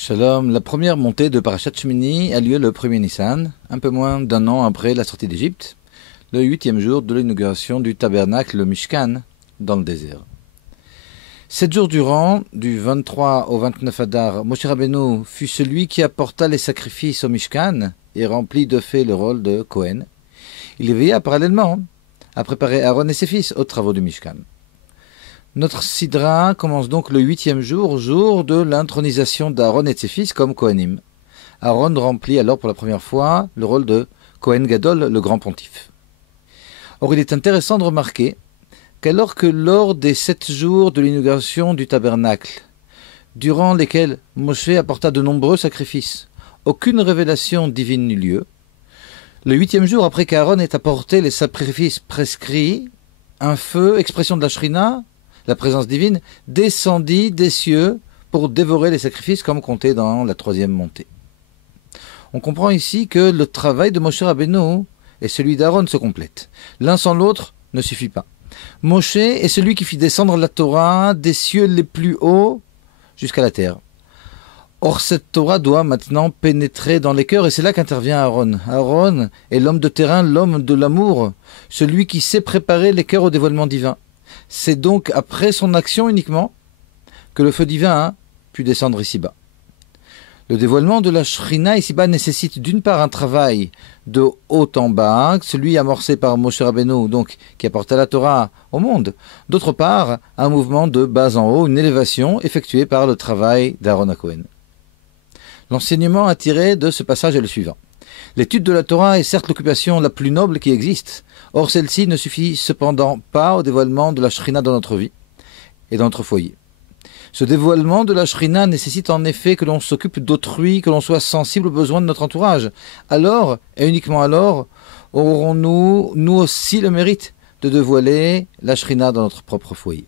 Shalom, la première montée de Parashat Shmini a lieu le 1er Nissan, un peu moins d'un an après la sortie d'Égypte, le 8e jour de l'inauguration du tabernacle, le Mishkan, dans le désert. 7 jours durant, du 23 au 29 Adar, Moshe Rabbeinu fut celui qui apporta les sacrifices au Mishkan et remplit de fait le rôle de Kohen. Il veilla parallèlement à préparer Aaron et ses fils aux travaux du Mishkan. Notre Sidra commence donc le 8e jour, jour de l'intronisation d'Aaron et de ses fils comme Kohanim. Aaron remplit alors pour la première fois le rôle de Kohen Gadol, le grand pontife. Or, il est intéressant de remarquer qu'alors que lors des 7 jours de l'inauguration du tabernacle, durant lesquels Moshe apporta de nombreux sacrifices, aucune révélation divine n'eut lieu, le 8e jour après qu'Aaron ait apporté les sacrifices prescrits, un feu, expression de la Shrina, la présence divine, descendit des cieux pour dévorer les sacrifices comme compté dans la 3e montée. On comprend ici que le travail de Moshe Rabbeinu et celui d'Aaron se complètent. L'un sans l'autre ne suffit pas. Moshe est celui qui fit descendre la Torah des cieux les plus hauts jusqu'à la terre. Or, cette Torah doit maintenant pénétrer dans les cœurs et c'est là qu'intervient Aaron. Aaron est l'homme de terrain, l'homme de l'amour, celui qui sait préparer les cœurs au dévoilement divin. C'est donc après son action uniquement que le feu divin put descendre ici-bas. Le dévoilement de la Shrina ici-bas nécessite d'une part un travail de haut en bas, celui amorcé par Moshe Rabbeinu, donc qui apporta la Torah au monde. D'autre part, un mouvement de bas en haut, une élévation effectuée par le travail d'Aaron Cohen. L'enseignement à tirer de ce passage est le suivant. L'étude de la Torah est certes l'occupation la plus noble qui existe. Or, celle-ci ne suffit cependant pas au dévoilement de la Shrina dans notre vie et dans notre foyer. Ce dévoilement de la Shrina nécessite en effet que l'on s'occupe d'autrui, que l'on soit sensible aux besoins de notre entourage. Alors, et uniquement alors, aurons-nous, nous aussi, le mérite de dévoiler la Shrina dans notre propre foyer.